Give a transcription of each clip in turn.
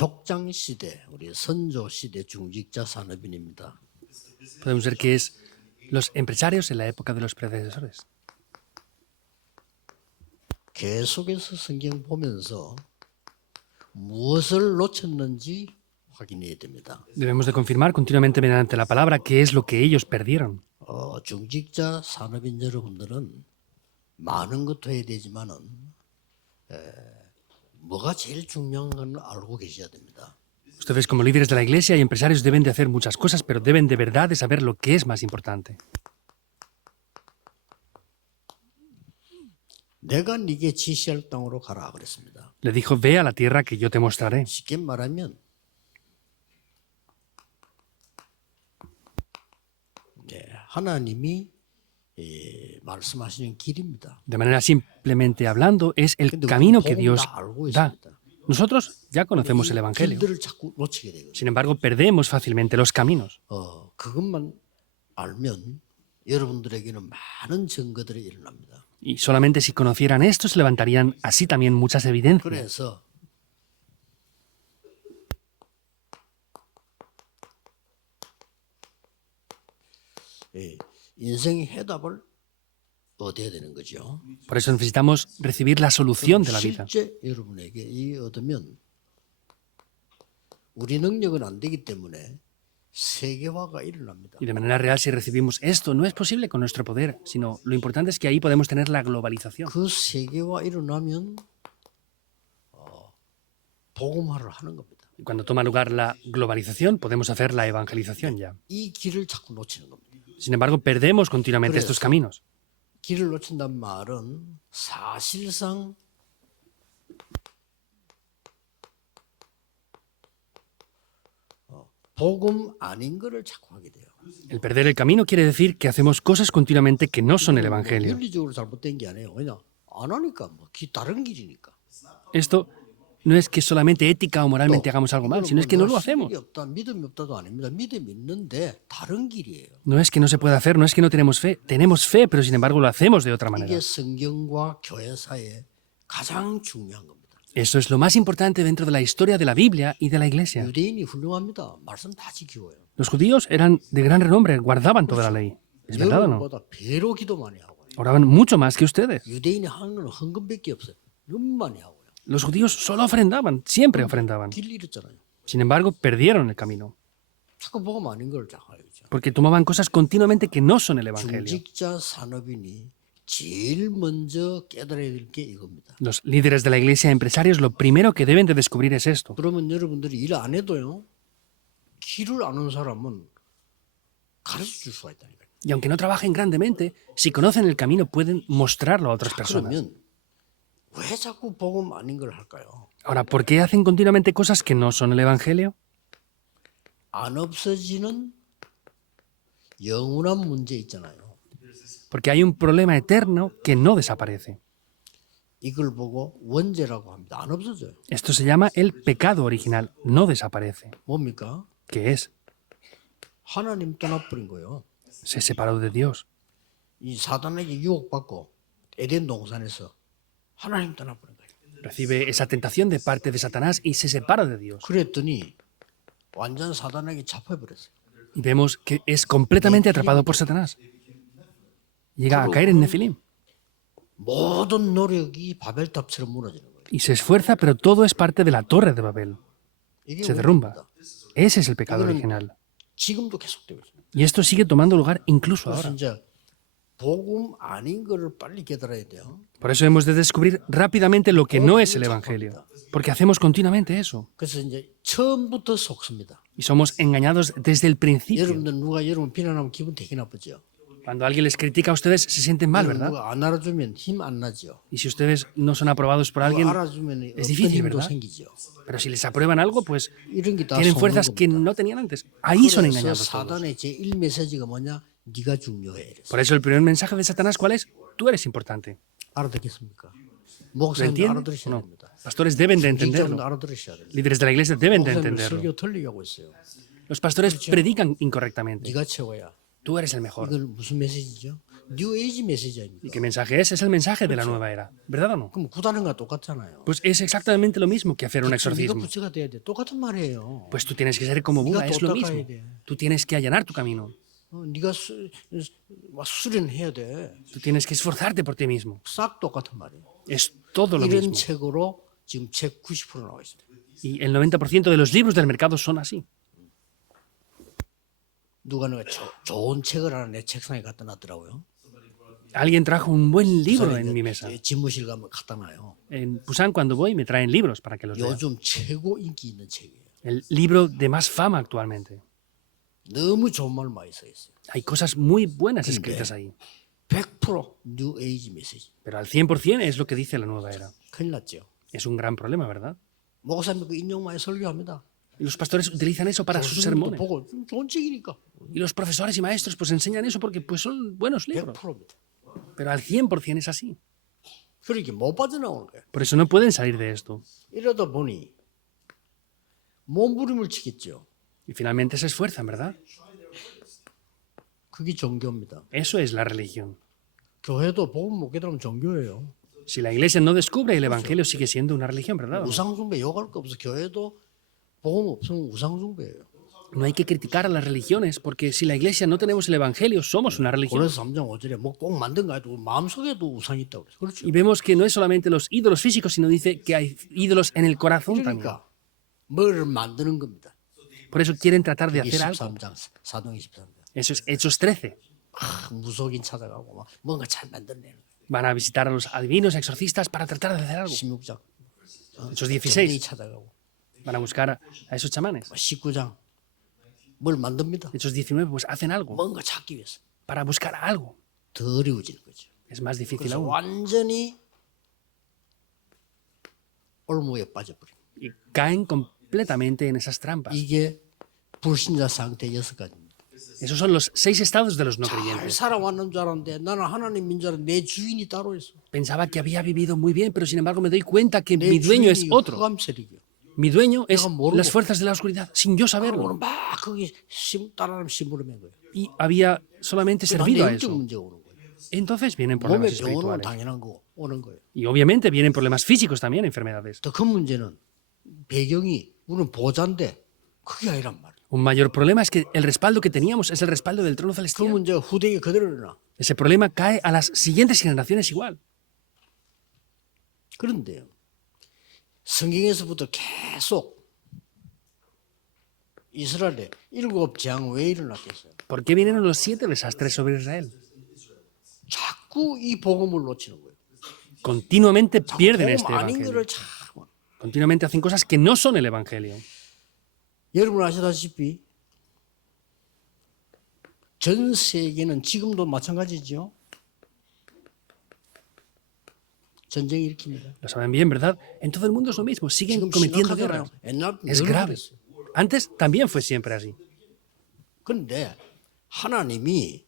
족장 시대, 우리 선조 시대 중직자 산업인입니다. Podemos ver que es los empresarios en la época de los predecesores. 계속해서 성경 보면서 무엇을 놓쳤는지 확인해야 됩니다. Debemos de confirmar continuamente mediante la palabra qué es lo que ellos perdieron. 중직자 산업인 여러분들은 많은 것도 해야 되지만은 뭐가 제일 중요한 건 알고 계셔야 됩니다. Ustedes como líderes de la iglesia y empresarios deben de hacer muchas cosas, pero deben de verdad de saber lo que es más importante. 내가 네게 지시할 땅으로 가라 그랬습니다. Le dijo, ve a la tierra que yo te mostraré. 쉽게 말하면 하나님이 말씀하시는 길입니다. De manera simplemente hablando, es el 근데 camino 우리는 que 복음 Dios 다 알고 da. 있습니다. Nosotros ya conocemos el Evangelio. 길들을 자꾸 놓치게 되거든요. Sin embargo, perdemos fácilmente los caminos. 그것만 알면 여러분들에게는 많은 증거들이 일어납니다. Y solamente si conocieran esto, se levantarían así también muchas evidencias. 그래서 인생의 해답을 얻어야 되는 거죠. Por eso necesitamos recibir la solución de la vida. 실제 여러분에게 이 얻으면 우리 능력은 안 되기 때문에 세계화가 일어납니다. Y de manera real, si recibimos esto, no es posible con nuestro poder, sino lo importante es que ahí podemos tener la globalización. 그 세계화 일어나면 복음화를 하는 겁니다. Y cuando toma lugar la globalización, podemos hacer la evangelización ya. 이 길을 자꾸 놓치는 겁니다. Sin embargo, perdemos continuamente estos caminos. 길을 놓친다는 말은 사실상 복음 아닌 거를 자꾸 하게 돼요. El perder el camino quiere decir que hacemos cosas continuamente que no son el Evangelio. 윤리적으로 잘못된 게 아니에요. 그냥 안 하니까 다른 길이니까. Esto no es que solamente ética o moralmente hagamos algo mal, sino es que no lo hacemos. 실력이 없다, 믿음이 없다도 아닙니다. 믿음이 있는데 다른 길이에요. No es que no se pueda hacer, no es que no tenemos fe, pero sin embargo lo hacemos de otra manera. 이게 성경과 교회 사이에 가장 중요한 겁니다. Eso es lo más importante dentro de la historia de la Biblia y de la Iglesia. 유대인이 훌륭합니다. 말씀 다 지키고요. Los judíos eran de gran renombre, guardaban toda la ley. ¿Es verdad o no? 여러분보다 배로 기도 많이 하고요. Oraban mucho más que ustedes. 유대인이 하는 건 헌금밖에 없어요. 너무 많이 하고요. Los judíos solo ofrendaban, siempre ofrendaban. 길 잃었잖아요. Sin embargo, perdieron el camino, 자꾸 복음 아닌 걸 자꾸 알죠. porque tomaban cosas continuamente que no son el Evangelio. 중직자 산업인이 제일 먼저 깨달아야 될 게 이겁니다. Los líderes de la Iglesia, empresarios, lo primero que deben de descubrir es esto. 그러면 여러분들이 일 안 해도요. 길을 아는 사람은 가르쳐 줄 수가 있다니까요. Y aunque no trabajen grandemente, si conocen el camino pueden mostrarlo a otras personas. 그러면 왜 자꾸 복음 아닌 걸 할까요? Ahora, ¿por qué hacen continuamente cosas que no son el Evangelio? 안 없어지는 영원한 문제 있잖아요. Porque hay un problema eterno que no desaparece. 이걸 보고 원죄라고 합니다. 안 없어져요. Esto se llama el pecado original, no desaparece. 뭡니까? ¿Qué es? 하나님 떠나버린 거예요. Se separó de Dios. 이 사단에게 유혹받고 에덴 동산에서 하나님 떠나버린 거예요. Recibe esa tentación de parte de Satanás y se separa de Dios. 그랬더니 완전 사단에게 잡혀버렸어요. Y vemos que es completamente atrapado por Satanás. Llega a caer en Nefilim. 모든 노력이 바벨탑처럼 무너지는 거예요. Y se esfuerza, pero todo es parte de la torre de Babel. 이게 Se derrumba. 원죄입니다. Ese es el pecado original. 지금도 계속되고 있습니다. Y esto sigue tomando lugar incluso 그래서 ahora. 이제 복음 아닌 거를 빨리 깨달아야 돼요. Por eso hemos de descubrir rápidamente lo que no es el Evangelio. Porque hacemos continuamente eso. 그래서 이제 처음부터 속습니다. Y somos engañados desde el principio. 여러분들 누가 여러분 비난하면 기분 되게 나쁘죠. Cuando alguien les critica a ustedes, se sienten mal, 여러분 ¿verdad? 누가 안 알아주면 힘 안 나죠. Y si ustedes no son aprobados por 누가 alguien, 알아주면 es 어떤 difícil, 힘도 ¿verdad? 생기죠. Pero si les aprueban algo, pues 이런 게 다 tienen 속는 fuerzas que 겁니다. no tenían antes. Ahí son 그래서 engañados todos. 사단의 제1 메시지가 뭐냐? 네가 중요해. 이랬어요. Por eso el primer mensaje de Satanás, ¿cuál es? Tú eres importante. 알아듣겠습니까? ¿Lo 목사님도 entienden? 알아들으셔야 No. 됩니다. Pastores deben de 중직자분도 entenderlo. 알아들으셔야 됩니다. Líderes de la iglesia deben de 목사님 entenderlo. 설교 틀리게 하고 있어요. Los pastores predican incorrectamente. 네가 최고야. Tú eres el mejor. 이건 무슨 메시지죠? 뉴 에이지 메시지 아닙니까? ¿Y qué mensaje es? Es el mensaje de la nueva era, ¿verdad o no? 그럼 구다는과 똑같잖아요. Pues es exactamente lo mismo que hacer un 네가 exorcismo. 부처가 돼야 돼. 똑같은 말이에요. Pues tú tienes que ser como Buda, es lo mismo. Tú tienes que allanar tu camino. 네가 수련해야 돼. Tú tienes que esforzarte por ti mismo. 싹 똑같은 말이에요. Es todo lo 이런 mismo. 책으로 지금 책 90% 나와 있습니다. Y el 90% de los libros del mercado son así. 누가 내가 좋은 책을 하나 내 책상에 갖다 놨더라고요. Alguien trajo un buen libro en mi mesa. 집무실 가면 갖다 놔요. En Busan, cuando voy, me traen libros para que los lea. 요즘 최고 인기 있는 책이에요. El libro de más fama actualmente. 너무 좋은 말 많이 써 있어요. Hay cosas muy buenas escritas ahí. 100% 뉴 에이지 메시지. Pero al 100% es lo que dice la nueva era. 큰일 났죠. Es un gran problema, ¿verdad? 목사님 그 인용 많이 설교합니다. Y los pastores utilizan eso para sus 교수님도 sermones. 보고 좀 좋은 책이니까. Y los profesores y maestros pues enseñan eso porque pues son buenos libros. 100%입니다. Pero al 100% es así. 그렇게 못 빠져나오는 거예요. Por eso no pueden salir de esto. 이러다 보니 몸부림을 치겠죠. Y finalmente se esfuerzan, ¿verdad? 그게 종교입니다. Eso es la religión. 교회도 복음 못 깨달으면 종교예요. Si la iglesia no descubre el evangelio, sigue siendo una religión, ¿verdad? 우상숭배 욕할 거 없어. 교회도 복음 없으면 우상숭배예요. No hay que criticar a las religiones, porque si la iglesia no tenemos el evangelio, somos una religión. 그래서 3장 5절에 뭐 꼭 만든 거 아니고 마음속에도 우상이 있다고 그래서 그렇죠. Y vemos que no es solamente los ídolos físicos, sino dice que hay ídolos en el corazón también. 그러니까 뭘 만드는 겁니다. Por eso quieren tratar de 이게 hacer algo. 13장 사도행 13장. Eso es Hechos 13. 무속인 찾아가고 막 뭔가 잘 만들어내는 거예요. Van a visitar a los adivinos, exorcistas, para tratar de hacer algo. 16장. Hechos 점쟁이 16. 찾아가고 Van a buscar a esos chamanes. 19장 뭘 만듭니다. Hechos 19, pues hacen algo. 뭔가 찾기 위해서 Para buscar algo. 더 어려워지는 거죠. Es más difícil 그래서 aún. 완전히 올무에 빠져버려요. Y caen completamente en esas trampas. 이게 불신자 상태 6가지입니다. Esos son los 6 estados de los no 잘 creyentes. 살아왔는 줄 알았는데 나는 하나님인 줄 알았는데 내 주인이 따로 있어. Pensaba que había vivido muy bien, pero sin embargo me doy cuenta que 내 mi dueño es 주인이 otro. 흑암 세력이요. Mi dueño es 내가 모르고. las fuerzas de la oscuridad, sin yo saberlo. 그러고는 막 거기 따라하면 심부름한 거예요. Y había solamente 나한테 servido a 영적 eso. 문제가 오는 거예요. Entonces vienen 몸에 problemas 병은 오면 espirituales. 당연한 거 오는 거예요. Y obviamente vienen problemas físicos también, enfermedades. 더 큰 문제는 배경이 우리는 보좌인데 그게 아니란 말이에요. Un mayor problema es que el respaldo que teníamos es el respaldo del trono 그 celestial. 문제가 후대에 그대로 일어나. Ese problema cae a las siguientes generaciones igual. 그런데요. 성경에서부터 계속 이스라엘에 7재앙 왜 일어났겠어요? ¿Por qué vinieron los 7 desastres sobre Israel? 자꾸 이 복음을 놓치는 거예요. Continuamente pierden 복음 este 아닌 evangelio. 거를 자꾸. Continuamente hacen cosas que no son el evangelio. 여러분 아시다시피 전 세계는 지금도 마찬가지죠. 전쟁이 일으킵니다. Lo saben bien, ¿verdad? En todo el mundo es lo mismo. Siguen 지금 cometiendo 심각하잖아요. guerras. 옛날 Es grave. Antes también fue siempre así. 그런데 하나님이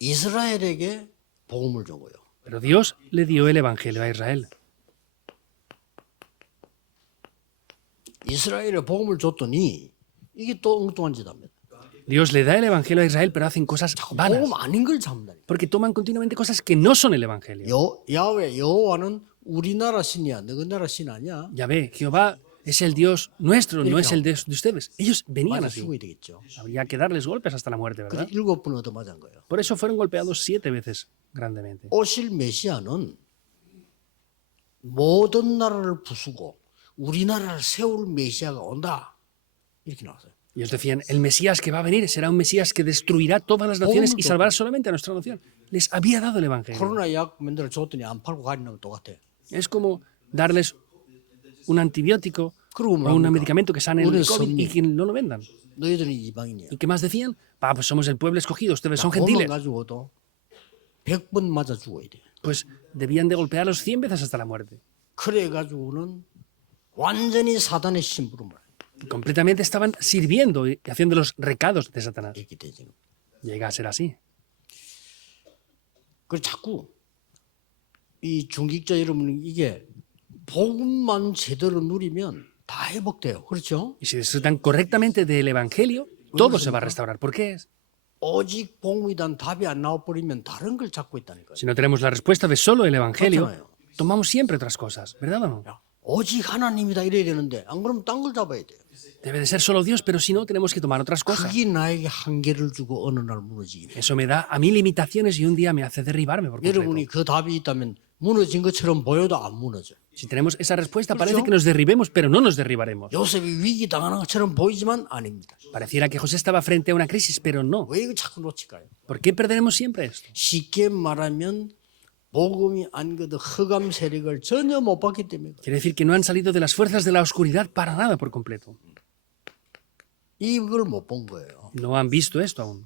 이스라엘에게 복음을 준 거예요. Pero Dios le dio el evangelio a Israel. 이스라엘에 복음을 줬더니 이게 또 엉뚱한 짓 합니다. Dios le da el evangelio a Israel, pero hacen cosas vanas. 복음 아닌 걸 잡는다. Porque toman continuamente cosas que no son el evangelio. 야훼 여호와는 우리나라 신이야. 너희 나라 신 아니야? Ya ve, Jehová es el Dios nuestro, no es el Dios de ustedes. Ellos venían 맞아 así. 죽어야 되겠죠. Habría que darles golpes hasta la muerte, 그래 ¿verdad? 7번 얻어맞은 거예요. Por eso fueron golpeados 7 veces grandemente. 오실 메시아는 모든 나라를 부수고 우리나라를 세울 메시아가 온다. 이렇게 나왔어요. Ellos decían, el Mesías que va a venir será un Mesías que destruirá todas las naciones y salvará solamente a nuestra nación. Les había dado el evangelio. 코로나 약 만들어 줬더니 안 팔고 가리는 거 똑같아. Es como darles un antibiótico 그러고 o un 뭐합니까? medicamento que sane el 우리는 COVID y 선민. que no lo vendan. 너희들은 이방인이야. ¿Y qué más decían? Pues somos el pueblo escogido, ustedes son 그것만 gentiles. 가지고도 100번 맞아 죽어야 돼. Pues debían de golpearlos 100 veces hasta la muerte. 그래 가지고는 완전히 사단의 심부름을 Y completamente estaban sirviendo y haciendo los recados de Satanás. 이렇게 되죠. Llega a ser así. 그리고 자꾸 이 중직자 여러분 이게 복음만 제대로 누리면 다 회복돼요. 그렇죠? Y si disfrutan correctamente del evangelio, todo se va a restaurar. ¿Por qué es? 오직 복음이란 답이 안 나와버리면 다른 걸 찾고 있다니까요. Si no tenemos la respuesta de solo el Evangelio, 그렇잖아요. tomamos siempre otras cosas, ¿verdad o no? 야, 오직 하나님이다 이래야 되는데 안 그러면 딴 걸 잡아야 돼요. Debe de ser solo Dios, pero si no, tenemos que tomar otras cosas. 그게 나에게 한계를 주고 어느 날 무너지게 돼요. Eso me da a mí limitaciones y un día me hace derribarme por completo. 여러분이 그 답이 있다면 무너진 것처럼 보여도 안 무너져요. Si tenemos esa respuesta, parece que nos derribemos, pero no nos derribaremos. 요셉이 위기 당하는 것처럼 보이지만 아닙니다. Pareciera que José estaba frente a una crisis, pero no. 왜 이거 자꾸 놓칠까요? ¿Por qué perderemos siempre esto? 쉽게 말하면 복음이 안 거든 흑암 세력을 전혀 못 봤기 때문에 그래요. Quiere decir que no han salido de las fuerzas de la oscuridad para nada por completo. 이걸 못 본 거예요. No han visto esto aún.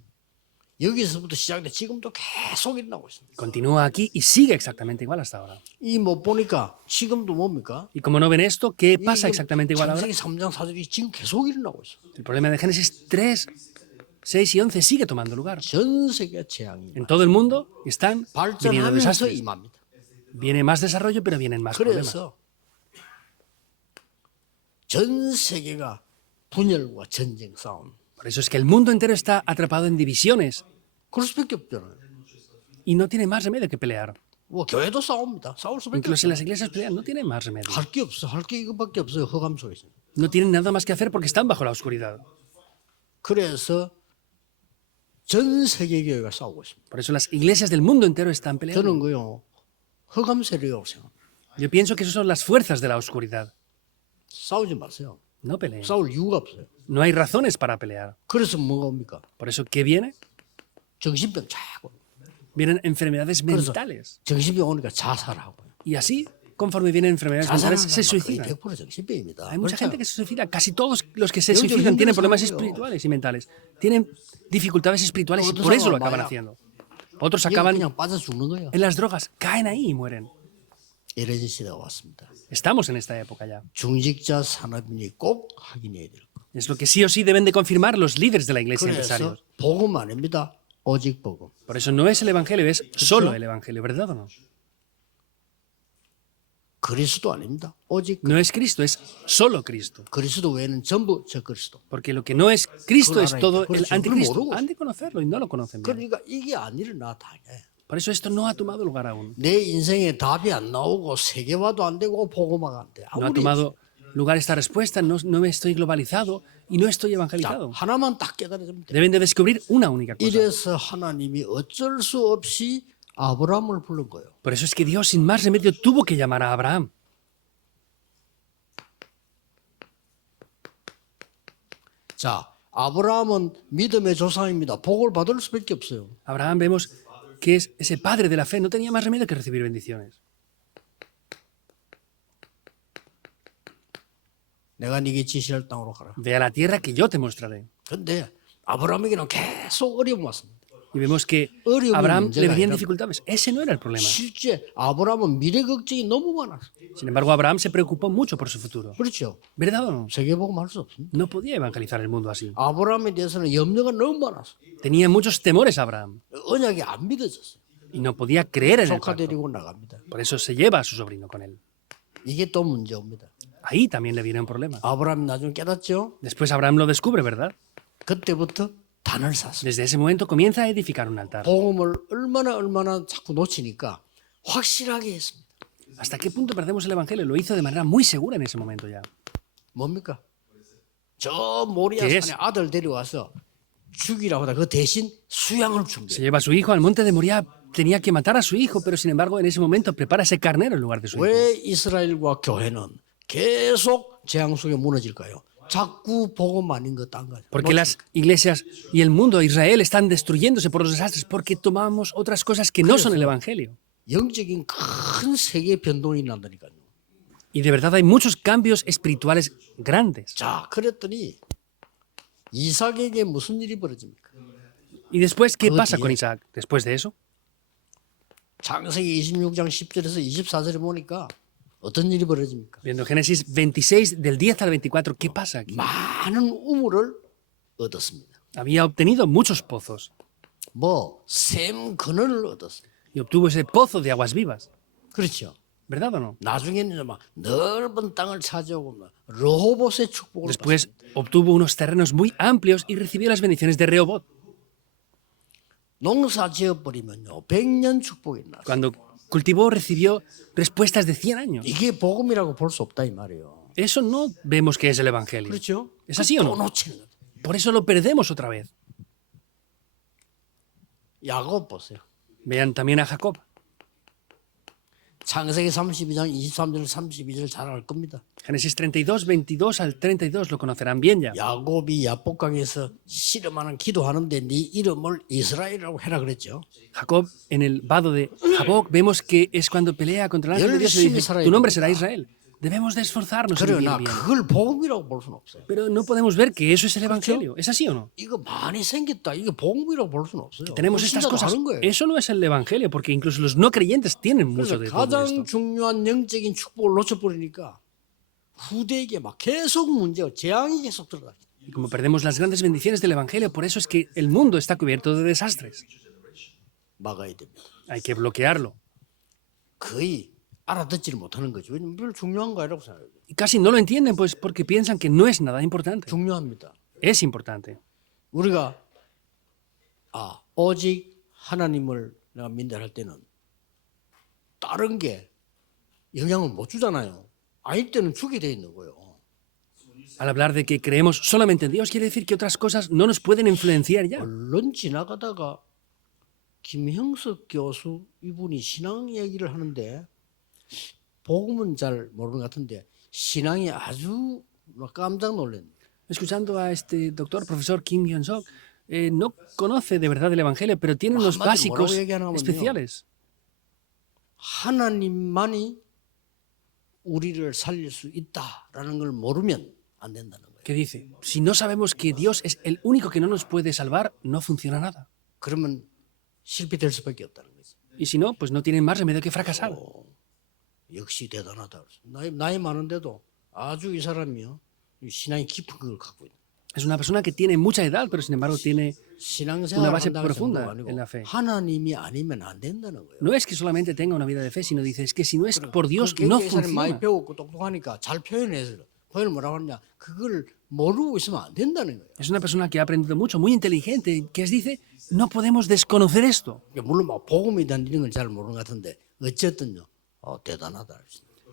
여기서부터 시작돼 지금도 계속 일어나고 있습니다. Continúa aquí y sigue exactamente igual hasta ahora. 이 못 보니까 지금도 뭡니까? Y como no ven esto, ¿qué pasa exactamente igual ahora? 창세기 3장 4절이 지금 계속 일어나고 있어요. El problema de Génesis 3, 6 y 11 sigue tomando lugar. 전 세계 재앙이 En todo el mundo están viniendo 발전하면서 desastres. 임합니다. Viene más desarrollo, pero vienen más problemas. 그래서 전 세계가 분열과 전쟁 싸움. Por eso es que el mundo entero está atrapado en divisiones 그럴 수밖에 없잖아요. y no tiene más remedio que pelear. 뭐 교회도 싸웁니다. 싸울 수밖에 Incluso en las 없어요. iglesias pelean, no tienen más remedio. 할 게 없어. 할 게 이거밖에 없어요. 흑암 속에서. No tienen nada más que hacer porque están bajo la oscuridad. 그래서 전 세계 교회가 싸우고 있습니다. Por eso las iglesias del mundo entero están peleando. 저는 그요 흑암 세력이라고 생각합니다. Yo pienso que esas son las fuerzas de la oscuridad. 싸우지 마세요. No peleen. 싸울 이유가 없어요. No hay razones para pelear. 그래서 뭐가 옵니까? Por eso, ¿qué viene? 정신병 자꾸. Vienen enfermedades 그래서 mentales. 정신병 오니까 자살하고요. Y así, conforme vienen enfermedades mentales, se 자살하는 거의 suicidan. 100% 정신병입니다. Hay mucha 그렇죠? gente que se suicida. Casi todos los que se Yo suicidan entiendo tienen esa problemas cosa. espirituales y mentales. Tienen dificultades espirituales y Otros por eso lo acaban acaban vaya. haciendo. Otros 이게 acaban 그냥 빠져 죽는 거예요. en las drogas, caen ahí y mueren. 이런 시대가 왔습니다. Estamos en esta época ya. 중직자 산업인이 꼭 확인해야 될 거. Es lo que sí o sí deben de confirmar los líderes de la iglesia 그래서 empresarios. 복음 아닙니다. 오직 복음. Por eso no es el evangelio, es solo el evangelio, ¿verdad o no? 그리스도 아닙니다. 오직 No es Cristo, es solo Cristo. 그리스도 외에는 전부 저 그리스도. Porque lo que no es Cristo es todo el Kuro anticristo. morugo. Han de conocerlo y no lo conocen bien. 그러니까 이게 안 일어나 다. Por eso esto no ha tomado lugar aún. 내 인생에 답이 안 나오고 세계화도 안 되고 복음화가 안 돼. No ha 아무리 tomado lugar esta respuesta, no me estoy globalizado y no estoy 자, evangelizado. 하나만 딱 깨달아주면 돼. Deben de descubrir una única cosa. 이래서 하나님이 어쩔 수 없이 아브라함을 부른 거예요. Por eso es que Dios sin más remedio tuvo que llamar a Abraham. 자, 아브라함은 믿음의 조상입니다. 복을 받을 수밖에 없어요. Abraham vemos que es ese padre de la fe, no tenía más remedio que recibir bendiciones. 내가 네게 지시할 땅으로 가라. Ve a la tierra que yo te mostraré. 근데 아브라함에게는 계속 어려움 왔습니다. Y vemos que 어려움이 Abraham le 문제가 venían 아니라 dificultades. Ese no era el problema. 실제 아브라함은 미래 걱정이 너무 많았어요. Sin embargo, Abraham se preocupó mucho por su futuro. 그렇죠. ¿Verdad o no? 세계복음 할 수 없습니다. No podía evangelizar el mundo así. 아브라함에 대해서는 염려가 너무 많았어요. Tenía muchos temores Abraham 언약이 안 믿어졌어요. y no podía creer en el 조카 pacto. 데리고 나갑니다. Por eso se lleva a su sobrino con él. 이게 또 문제입니다. Ahí también le viene un problema. 아브라함이 나중에 깨닫죠. Después Abraham lo descubre, ¿verdad? 그때부터 단을 샀어요. Desde ese momento comienza a edificar un altar. 복음을 얼마나 자꾸 놓치니까 확실하게 했습니다. ¿Hasta qué punto perdemos el evangelio? Lo hizo de manera muy segura en ese momento ya. 뭡니까? 저 모리아 ¿Qué 산에 es? 아들 데려와서 죽이라고 하다 그 대신 수양을 Se 준비해요. lleva a su hijo al monte de Moria. Tenía que matar a su hijo, pero sin embargo en ese momento prepara ese carnero en lugar de su hijo. 왜 이스라엘과 교회는 계속 재앙 속에 무너질까요? 자꾸 복음 아닌 거 딴 거죠. Porque las iglesias y el mundo, Israel, están destruyéndose por los desastres porque tomamos otras cosas que no son el evangelio. 영적인 큰 세계 변동이 난다니까요. Y de verdad hay muchos cambios espirituales grandes. 자, 그랬더니 이삭에게 무슨 일이 벌어집니까? ¿Y después qué 그거 pasa 뒤에. con Isaac? Después de eso, 창세기 26장 10절에서 24절에 보니까 어떤 일이 벌어집니까? viendo Génesis 26, del 10 al 24, ¿qué pasa aquí? 많은 우물을 얻었습니다. Había obtenido muchos pozos 샘 근원을 얻었습니다. y obtuvo ese pozo de aguas vivas. 그렇죠. ¿Verdad o no? 나중에는 막 넓은 땅을 차지하고 막 러호봇의 축복을 Después 받습니다. obtuvo unos terrenos muy amplios y recibió las bendiciones de Rehoboth. 농사 지어버리면요 100년 축복이 났어요. Cuando cultivó, recibió respuestas de 100 años. 이게 복음이라고 볼 수 없다 이 말이에요. Eso no vemos que es el Evangelio. 그렇죠? ¿Es así o 또 no? 놓치는 거죠. Por eso lo perdemos otra vez. 야곱 보세요. Vean también a Jacob. 창세기 32장 23절 32절 잘 알 겁니다. Génesis 32, 22 al 32 lo conocerán bien ya. 야곱이 야복강에서 씨름하는 기도하는데 네 이름을 이스라엘이라고 해라 그랬죠. Jacob, en el vado de Jaboc, vemos que es cuando pelea contra el ángel de Dios y dice, tu nombre será Israel. Debemos de esforzarnos en vivir 그러나 bien. 그걸 복음이라고 볼 수는 없어요. Pero no podemos ver que eso es el Evangelio. ¿Es así o no? 이거 많이 생겼다. 이게 복음이라고 볼 수는 없어요. Tenemos estas 신자도 cosas. 하는 거예요. Eso no es el Evangelio, porque incluso los no creyentes tienen mucho 그래서 de todo 가장 esto. 중요한 영적인 축복을 놓쳐버리니까 후대에게 막 계속 문제가 재앙이 계속 들어가요. Y como perdemos las grandes bendiciones del Evangelio, por eso es que el mundo está cubierto de desastres. 막아야 됩니다. Hay que bloquearlo. 거의 알아듣지를 못하는 거죠. 왜냐면 별로 중요한 거 아니라고 생각해요. Y casi no lo entienden, pues porque piensan que no es nada importante. 중요합니다. Es importante. 우리가 오직 하나님을 내가 믿는다 할 때는 다른 게 영향을 못 주잖아요. 아닐 때는 주게 돼 있는 거예요. Al hablar de que creemos solamente en Dios, quiere decir que otras cosas no nos pueden influenciar ya. 물론 지나가다가 김형석 교수 이분이 신앙 얘기를 하는데 복음은 잘 모르는 것 같은데 신앙이 아주 깜짝 놀랐네. Escuchando a este doctor, profesor Kim Hyun-sok, no conoce de verdad el Evangelio, pero tiene unos básicos especiales. 하나님만이 우리를 살릴 수 있다라는 걸 모르면 안 된다는 거예요. Que dice, si no sabemos que Dios es el único que no nos puede salvar, no funciona nada. 그러면 실패될 수밖에 없다는 거죠. Y si no, pues no tienen más remedio que fracasar. 역시 대단하다. 나이 많은데도 아주 이 사람이요 신앙이 깊은 걸 갖고 있는. Es una persona que tiene mucha edad, pero sin embargo tiene una 신앙생활 base 한다고 해서 profunda 아니고 en la fe. 하나님이 아니면 안 된다는 거예요. No es que solamente tenga una vida de fe, sino dice, es que si no es por Dios, no 이 사람이 많이 funciona. 배웠고 똑똑하니까 잘 표현해서 표현을 뭐라고 하냐 그걸 모르고 있으면 안 된다는 거예요. Es una persona que ha aprendido mucho, muy inteligente, que dice, no podemos desconocer esto. 물론 막 복음에 대한 이런 걸 잘 모르는 것 같은데 어쨌든요 대단하다.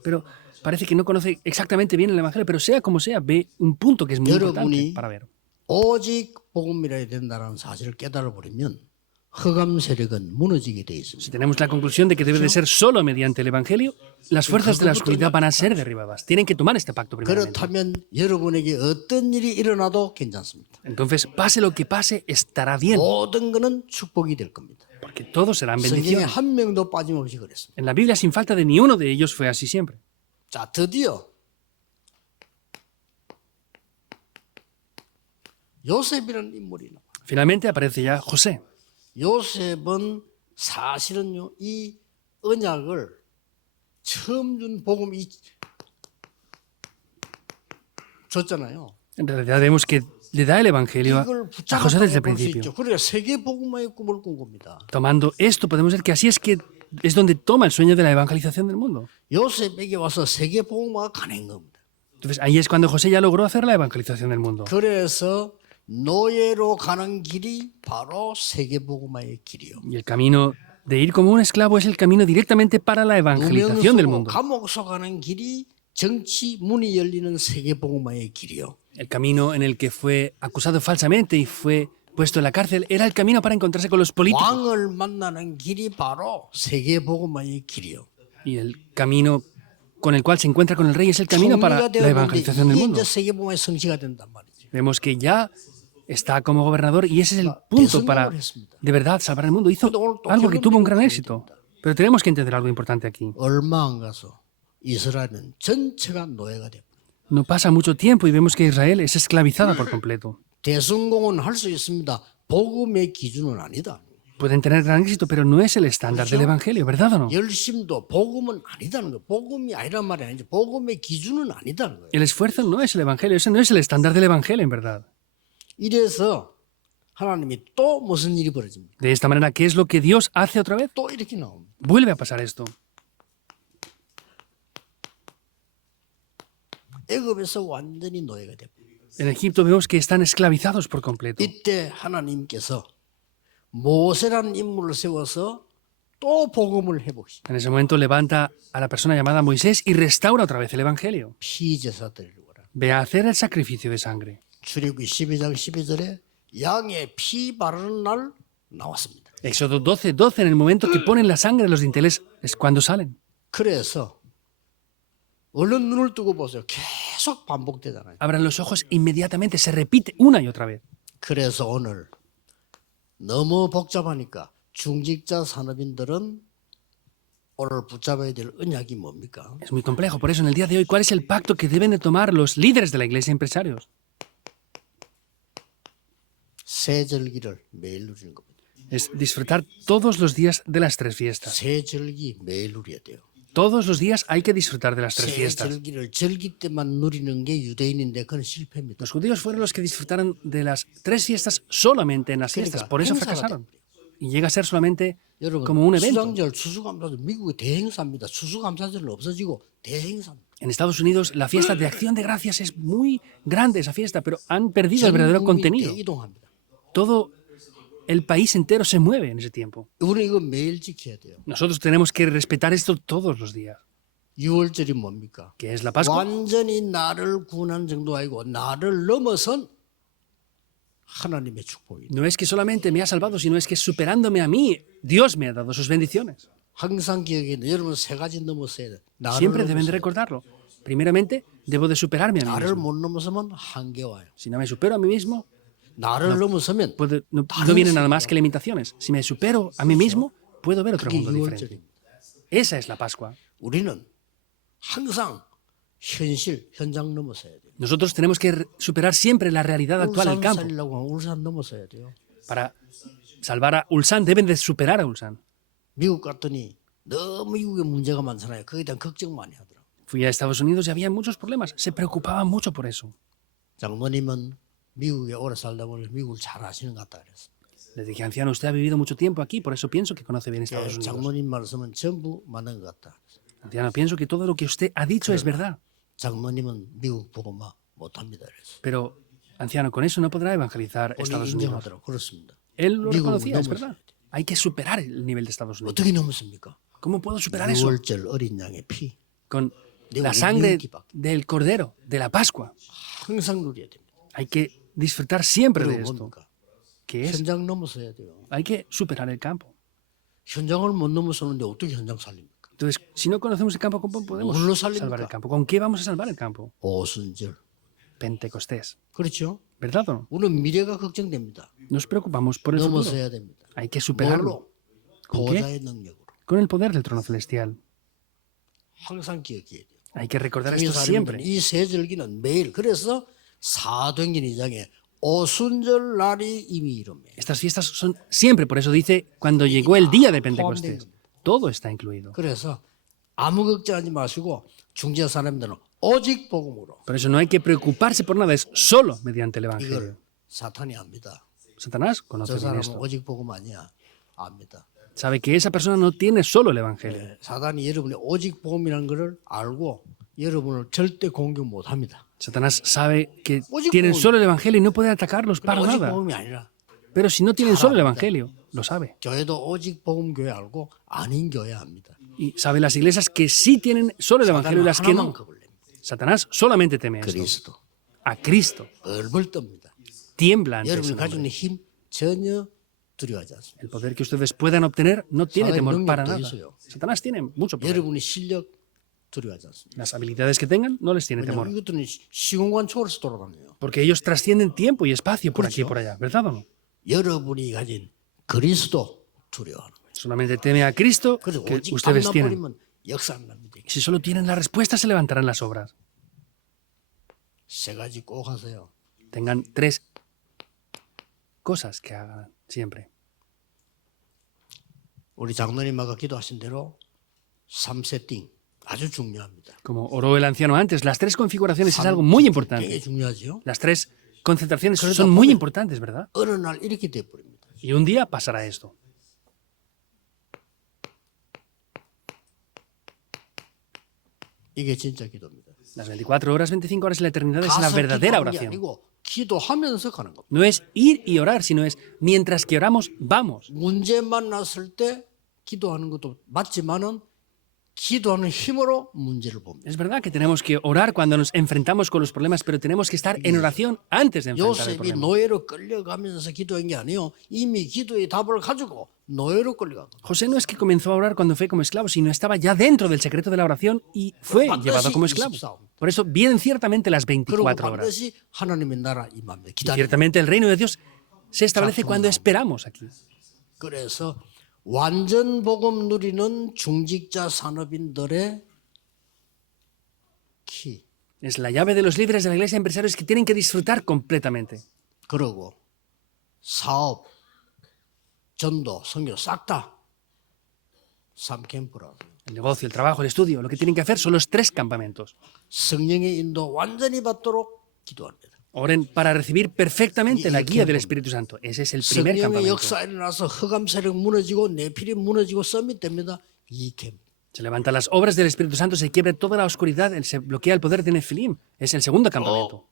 Pero parece que no conoce exactamente bien el Evangelio, pero sea como sea, ve un punto que es muy importante 여러분이 para ver. 오직 복음이라야 된다는 사실을 깨달아 버리면 흑암 세력은 무너지게 돼 있습니다. Si tenemos la conclusión de que debe de ser solo mediante el Evangelio, las fuerzas de la oscuridad van a ser derribadas. Tienen que tomar este pacto primeramente. 그렇다면 여러분에게 어떤 일이 일어나도 괜찮습니다. Entonces, pase lo que pase, estará bien, 모든 것은 축복이 될 겁니다. porque todos serán 성경에 bendiciones. 한 명도 빠짐없이 그랬습니다. En la Biblia, sin falta de ni uno de ellos, fue así siempre. 자, 드디어 요셉이라는 인물이 나와. Finalmente aparece ya José. 요셉은 사실은요 이 언약을 처음 준 복음이 줬잖아요. En realidad vemos que le da el Evangelio 이걸 a José desde el 붙잡았다고 볼 수 principio. 있죠. 그러니까 세계 복음화의 꿈을 꾼 겁니다. Tomando esto, podemos ver que así es que es donde toma el sueño de la evangelización del mundo. 요셉에게 와서 세계 복음화가 가능한 겁니다. Entonces ahí es cuando José ya logró hacer la evangelización del mundo. 그래서 노예로 가는 길이 바로 세계 복음화의 길이요. Y el camino de ir como un esclavo es el camino directamente para la evangelización del 누명쓰고 mundo. 감옥서 가는 길이 정치 문이 열리는 세계 복음화의 길이요. El camino en el que fue acusado falsamente y fue puesto en la cárcel era el camino para encontrarse con los políticos. 왕을 만나는 길이 바로 세계 복음화의 길이요. Y el camino con el cual se encuentra con el rey es el camino para 총리가 la 되었는데 evangelización del 이게 mundo. 이제 세계 복음화의 성취가 된단 말이죠. Vemos que ya está como gobernador y ese es el punto para de verdad salvar el mundo. Hizo algo que tuvo un gran éxito. Pero tenemos que entender algo importante aquí. 얼마 안 가서 이스라엘은 전체가 노예가 됩니다. No pasa mucho tiempo y vemos que Israel es esclavizada por completo. 대성공은 할 수 있습니다. 복음의 기준은 아니다. Pueden tener gran éxito, pero no es el estándar del Evangelio, ¿verdad o no? 열심도 복음은 아니다는 거예요. 복음이 아니란 말이 아니지. 복음의 기준은 아니다는 거예요. El esfuerzo no es el Evangelio, ese no es el estándar del Evangelio, en verdad. 이래서 하나님이 또 무슨 일이 벌어집니까? De esta manera, ¿qué es lo que Dios hace otra vez? 또 이렇게 나옵니다. Vuelve a pasar esto. 애굽에서 완전히 노예가 됩니다. En Egipto vemos que están esclavizados por completo. 이때 하나님께서 모세라는 인물을 세워서 또 복음을 회복시켜. En ese momento levanta a la persona llamada Moisés y restaura otra vez el Evangelio. 피제사 드리려고라. Ve a hacer el sacrificio de sangre. 출애굽기 12장 12절에 양의 피 바르는 날 나왔습니다. Éxodo 12:12, en el momento que ponen la sangre en los dinteles, es cuando salen. 그래서 얼른 눈을 뜨고 보세요. 계속 반복되잖아요. Abran los ojos inmediatamente, se repite una y otra vez. 그래서 오늘 너무 복잡하니까 중직자 산업인들은 오늘 붙잡아야 될 언약이 뭡니까? Es muy complejo. Por eso, en el día de hoy, ¿cuál es el pacto que deben de tomar los líderes de la iglesia y empresarios? 세 절기를 매일 누리는 겁니다. Es disfrutar todos los días de las tres fiestas. 세 절기 매일 누려야 돼요. Todos los días hay que disfrutar de las tres 세 fiestas. 절기를 절기 때만 누리는 게 유대인인데 그건 실패입니다. Los judíos fueron los que disfrutaron de las tres fiestas solamente en las fiestas. Por eso fracasaron. Y llega a ser solamente como un 여러분 evento. 수장절 추수감사절 미국의 대행사입니다. 추수감사절은 없어지고 대행사입니다. En Estados Unidos, la fiesta de Acción de Gracias es muy grande, esa fiesta, pero han perdido el verdadero 전 국민이 contenido. 대이동합니다. Todo el país entero se mueve en ese tiempo. 우리는 이거 매일 지켜야 돼요. Nosotros tenemos que respetar esto todos los días. 6월절이 뭡니까? ¿Qué es la Pascua? 완전히 나를 구원한 정도 아니고 나를 넘어선 하나님의 축복입니다. No es que solamente me ha salvado, sino es que superándome a mí, Dios me ha dado sus bendiciones. 항상 기억해. 여러분 세 가지 넘었어야 돼. 나를 Siempre deben de 넘어서야 돼. recordarlo. Primeramente, debo de superarme a mí 나를 mismo. 못 넘어서면 한계 와요. Si no me supero a mí mismo, 나를 넘어서면 no viene nada más que limitaciones. Si me supero a mí mismo, puedo ver otro 그게 mundo diferente. 6월절입니다. Esa es la Pascua. 우리는 항상 현실, 현장 넘어서야 돼요. Nosotros tenemos que superar siempre la realidad actual, el 울산 campo. 살려고 하면 울산 넘어서야 돼요. Para salvar a Ulsan, deben de superar a Ulsan. 미국 갔더니 너무 미국에 문제가 많잖아요. 거기에 대한 걱정 많이 하더라고요. Fui a Estados Unidos y había muchos problemas. Se preocupaban mucho por eso. 장모님은 미국에 오래 살다 보니 미국을 잘 아시는 것 같다 그랬어요. Le dije, anciano, usted ha vivido mucho tiempo aquí, por eso pienso que conoce bien Estados Unidos. 장모님 말씀은 전부 맞는 것 같다. Anciano, pienso que todo lo que usted ha dicho es verdad. 장모님은 미국 복음화 못합니다. 그래서 Pero, anciano, con eso no podrá evangelizar 본인이 Estados Unidos. 인정하더라고. 그렇습니다. Él lo 미국은 reconocía, es 넘어서야 verdad. Hay que superar el nivel de Estados Unidos. 어떻게 넘었습니까? ¿Cómo puedo superar eso? 6월절 어린 양의 피 Con 내 la 우리 sangre 미끼밖에. del Cordero, de la Pascua. 항상 누려야 됩니다. Hay que disfrutar siempre de 그리고 esto. 뭡니까? Que es, 현장 넘어서야 돼요. hay que superar el campo. 현장을 못 넘어서는데 어떻게 현장 살립니까? Entonces, si no conocemos el campo, ¿cómo podemos 뭘로 살립니까? salvar el campo? ¿Con qué vamos a salvar el campo? 오순절. Pentecostés. 그렇죠? ¿Verdad o no? 우리는 미래가 걱정됩니다. Nos preocupamos por el futuro. 넘어서야 됩니다. Hay que superarlo. 뭘로? ¿Con qué? 보좌의 능력으로. Con el poder del trono celestial. 항상 기억해야 돼요. Hay que recordar esto siempre. 이세 절기는 매일 그래서 사도행전 2장에 오순절 날이 이미 이름에 Estas fiestas son siempre, por eso dice, cuando llegó el día de Pentecostés. Todo está incluido. 그래서 아무 걱정하지 마시고 중재 사람들은 오직 복음으로 Por eso no hay que preocuparse por nada, es solo mediante el 이걸 Evangelio. 사탄이 압니다. Satanás 저 conoce bien 사람은 esto. 오직 복음 아니야. 압니다. Sabe que esa persona no tiene solo el Evangelio. 사단이 여러분이 오직 복음이라는 것을 알고 여러분을 절대 공격 못 합니다. Satanás sabe que Oye, tienen ¿cómo? solo el Evangelio y no puede atacarlos para 오직 nada. 복음이 아니라 Pero si no tienen solo el Evangelio, lo sabe. 교회도 오직 복음 교회 알고 아닌 교회 압니다. Y sabe las iglesias que sí tienen solo el Evangelio y 사단은 las que 하나만 no. 겁을 냅니다. Satanás solamente teme esto. 그리스도 A Cristo. 벌벌 떱니다. Tiembla ante ese 여러분이 가지고 nombre. 있는 힘 전혀 두려워하지 않습니다. El poder que ustedes puedan obtener no tiene 사단의 temor 능력도 para nada. 있어요. Satanás tiene mucho poder. 여러분의 실력 두려워하지 않습니다. Las habilidades que tengan no les tiene 왜냐하면 temor. 이것들은 시공간 초월해서 돌아다녀요. Porque ellos trascienden tiempo y espacio por aquí y por allá. ¿Verdad o no? 여러분이 가진 그리스도 두려워하는 거예요. Solamente teme a Cristo 그래서 que 오직 ustedes 답만 tienen. 버리면 역사 안 납니다. Si solo tienen la respuesta, se levantarán las obras. 세 가지 꼭 하세요. Tengan tres cosas que hagan siempre. 우리 장로님 아까 기도하신 대로 3세팅 아주 중요합니다. Como oró el anciano antes, las tres configuraciones es algo muy 되게 importante. 중요하죠. Las tres concentraciones 그러다 son muy 보면 importantes, ¿verdad? 어느 날 이렇게 돼버립니다. Y un día pasará esto. 이게 진짜 기도입니다. Las 24 horas, 25 horas en la eternidad es la 가서 verdadera 기도하는 게 oración. 아니고 기도하면서 가는 겁니다. No es ir y orar, sino es mientras que oramos, vamos. 문제 만났을 때 기도하는 것도 맞지만은 기도하는 힘으로 문제를 봅니다. Es verdad que tenemos que orar cuando nos enfrentamos con los problemas, pero tenemos que estar en oración antes de enfrentar el 요셉이 problema. 노예로 끌려가면서 기도한 게 아니에요. 이미 기도의 답을 가지고 노예로 끌려간 거예요. José no es que comenzó a orar cuando fue como esclavo, sino estaba ya dentro del secreto de la oración y fue llevado como esclavo. Por eso vienen ciertamente las 그리고 24 horas. 반드시 하나님의 나라 임합니다. Y 기다려. ciertamente el reino de Dios se establece cuando esperamos aquí. 그래서 완전 복음 누리는 중직자 산업인들의 키. Es la llave de los líderes de la iglesia, empresarios que tienen que disfrutar completamente. 그러고 사업, 전도, 선교 싹 다 3캠프라고. El negocio, el trabajo, el estudio, lo que tienen que hacer son los 3 campamentos. 성령의 인도 완전히 받도록 기도합니다. Oren para recibir perfectamente la guía del Espíritu Santo. Ese es el primer 성령의 campamento. 역사에 일어나서 흑암 세력 무너지고 내필이 무너지고 썸이 됩니다. 이 캠프. Se levantan las obras del Espíritu Santo, se quiebra toda la oscuridad, se bloquea el poder de Nefilim. Es el segundo campamento.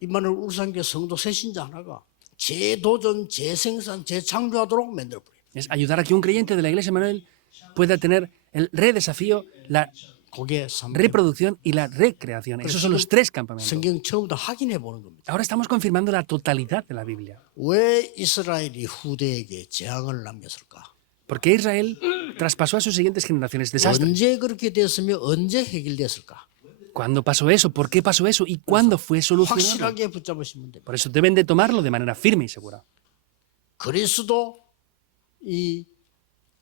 이만을 울산교 성도 새신자 하나가 재도전, 재생산, 재창조하도록 만들어버려요. Es ayudar a que un creyente de la Iglesia Manuel pueda tener el redesafío, la 그게 3캠프. reproducción y la recreación. Esos son los 3 campamentos. 성경 처음부터 확인해 보는 겁니다. Ahora estamos confirmando la totalidad de la Biblia. 왜 이스라엘이 후대에게 재앙을 남겼을까? Porque Israel traspasó a sus siguientes generaciones desastres. 언제 그렇게 됐으며 언제 해결됐을까? ¿Cuándo pasó eso? ¿Por qué pasó eso? ¿Y cuándo fue solucionado? 확실하게 붙잡으시면 됩니다. Por eso deben de tomarlo de manera firme y segura. 그리스도 이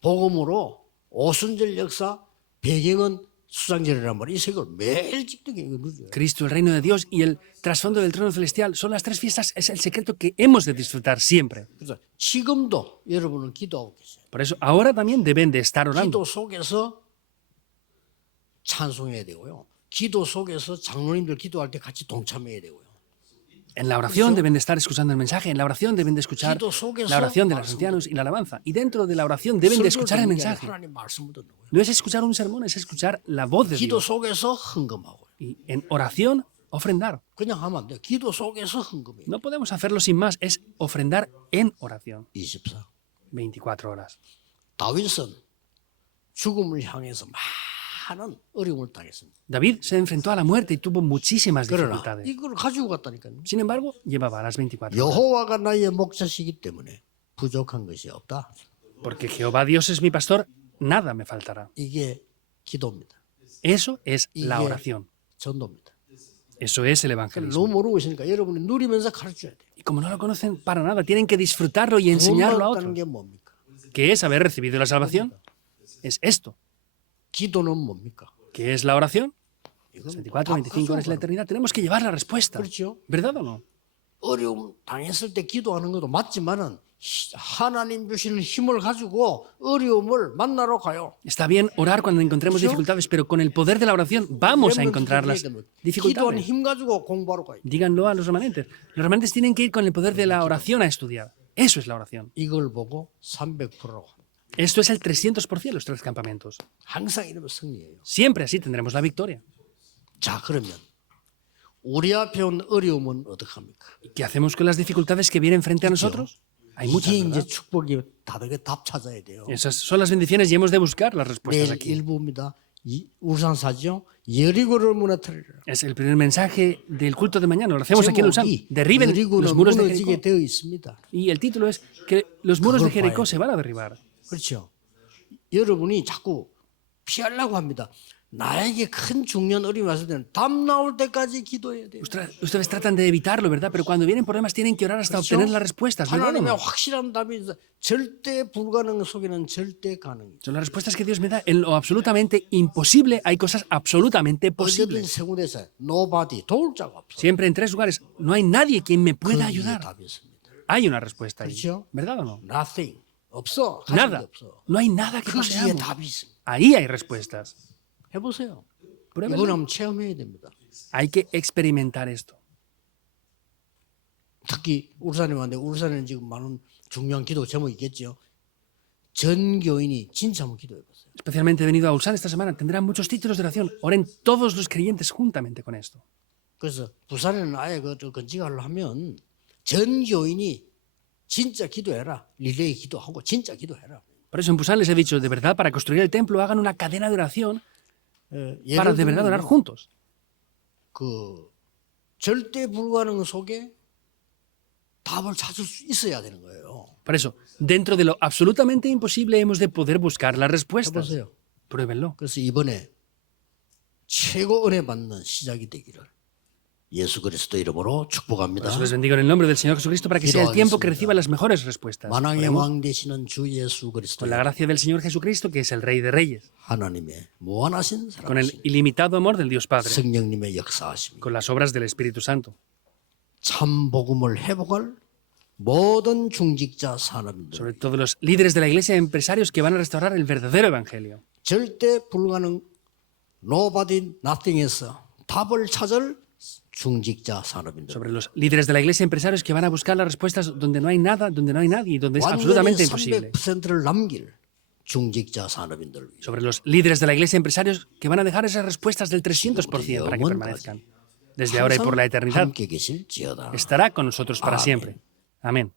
복음으로 오순절 역사 배경은 수장절이란 말이에요. 이 색을 매일 찍는 게 누구죠? Cristo, el reino de Dios y el trasfondo del trono celestial son las 3 fiestas, es el secreto que hemos de disfrutar siempre. 그래서 지금도 여러분은 기도하고 계세요. Por eso ahora también deben de estar orando. 기도 속에서 찬송해야 되고요. 기도 속에서 장로님들 기도할 때 같이 동참해야 되고요. En la oración deben de estar escuchando el mensaje, en la oración deben de escuchar 기도 속에서 la oración de los ancianos y la alabanza. Y dentro de la oración deben de escuchar el mensaje. 하나님 말씀을 듣는 거예요. No es escuchar un sermón, es escuchar la voz de 기도 Dios. 속에서 헌금하고. Y en oración, ofrendar. 그냥 하면 안 돼요. 기도 속에서 헌금해요. No podemos hacerlo sin más, es ofrendar en oración. 24. 24 horas. 다윗은 죽음을 향해서 많은 어려움을 당했습니다. David se enfrentó a la muerte y tuvo muchísimas 그러나 dificultades. 이걸 가지고 갔다니까요. Sin embargo, llevaba las 24 horas. 여호와가 나의 목자시기 때문에 부족한 것이 없다. Porque Jehová Dios es mi pastor, nada me faltará. 이게 기도입니다. Eso es la 이게 oración. 전도입니다. Eso es el 너무 evangelismo. 모르고 있으니까 여러분이 누리면서 가르쳐야 돼요. Y como no lo conocen para nada, tienen que disfrutarlo y enseñarlo a 구원받았다는 otros. 게 뭡니까? ¿Qué es haber recibido la salvación? Es esto. 기도는 뭡니까? ¿Qué es la oración? 이건 24, 25 horas la eternidad. Tenemos que llevar la respuesta. 그렇죠. ¿Verdad o no? 어려움 당했을 때 기도하는 것도 맞지만은 하나님 주시는 힘을 가지고 어려움을 만나러 가요. Está bien orar cuando encontremos ¿Sí? dificultades, pero con el poder de la oración vamos a 렘넌트들이 encontrar las 기도하는 dificultades. 힘 가지고 공부하러 가요. Díganlo a los remanentes. Los remanentes tienen que ir con el poder de la oración a estudiar. Eso es la oración. 이걸 보고 300%라고 합니다. Esto es el 300% los 3 campamentos. 항상 이러면 승리예요. Siempre así tendremos la victoria. 자, 그러면 우리 앞에 온 어려움은 어떡합니까? ¿Y qué hacemos con las dificultades que vienen frente a nosotros? Hay muchas, 이게 이제 ¿verdad? 축복이 다르게 답 찾아야 돼요. Esas son las bendiciones y hemos de buscar las respuestas 내일 aquí. 일부입니다. 울산사죠. 여리고를 무너뜨리라. Es el primer mensaje del culto de mañana. Lo hacemos aquí en Ulsan. 제목이 Derriben los 여리고는 muros de 무너지게 Jericó. 되어 있습니다. Y el título es que los muros de 그걸 Jericó 봐야 se van a derribar. 그렇죠. 여러분이 자꾸 피하려고 합니다. 나에게 큰 중요한 어려움이 왔을 때는 답 나올 때까지 기도해야 돼요. Ustedes tratan de evitarlo, ¿verdad? Pero cuando vienen problemas tienen que orar hasta obtener las respuestas, ¿verdad? o 하나님의 no? 확실한 답이 있어. 절대 불가능 속에는 절대 가능이죠. Son las respuestas que Dios me da. En lo absolutamente imposible hay cosas absolutamente 어쨌든 posibles. 세 군데서 nobody 도울 자가 없어. Siempre en 3 lugares. No hay nadie quien me pueda 거기에 ayudar. 답이 있습니다. Hay una respuesta ahí. 그렇죠? ¿Verdad o no? Nothing 없어. 가진 게 Nada. 없어. No hay nada que 거기에 poseamos. 답이 있습니다. Ahí hay respuestas. 해보세요. Pruébenlo. 이번 한번 체험해야 됩니다. Hay que experimentar esto. 특히 울산에 왔는데 울산에는 지금 많은 중요한 기도 제목이 있겠죠. 전 교인이 진짜 한번 기도해보세요. Especialmente he venido a Ulsan esta semana. Tendrán muchos títulos de oración. Oren todos los creyentes juntamente con esto. 그래서 부산에는 아예 그 건축하려 하면 전 교인이 진짜 기도해라. 릴레이 기도하고 진짜 기도해라. Por eso en Busan les he dicho, de verdad, para construir el templo hagan una cadena de oración para 예를 de verdad orar 들면 juntos. 그 절대 불가능 속에 답을 찾을 수 있어야 되는 거예요. Por eso, dentro de lo absolutamente imposible hemos de poder buscar las respuestas. 해보세요. Pruébenlo. 그래서 이번에 최고 은혜 받는 시작이 되기를 예수 그리스도 이름으로 Por 축복합니다. eso les bendigo en el nombre del Señor Jesucristo para que sea el tiempo que reciba las mejores respuestas. 만왕의 Oremos. 왕 되시는 주 예수 그리스도 Con la gracia del Señor Jesucristo, que es el Rey de Reyes, 하나님의 무한하신 con el 사랑하심 ilimitado amor del Dios Padre, 성령님의 역사하심 con las obras del Espíritu Santo, 참 복음을 회복할 모든 중직자 산업인들 sobre todo los líderes de la Iglesia y empresarios que van a restaurar el verdadero Evangelio, 절대 불가능 nobody nothing에서 답을 찾을 중직자 산업인들 sobre los líderes de la Iglesia y empresarios que van a buscar las respuestas donde no hay nada, donde no hay nadie y donde es 완전히 absolutamente imposible, 300%를 남길 중직자 산업인들 위해 sobre los líderes de la Iglesia y empresarios que van a dejar esas respuestas del 300% para que permanezcan. Desde ahora y por la eternidad 함께 계실지어다. estará con nosotros para siempre. Amén.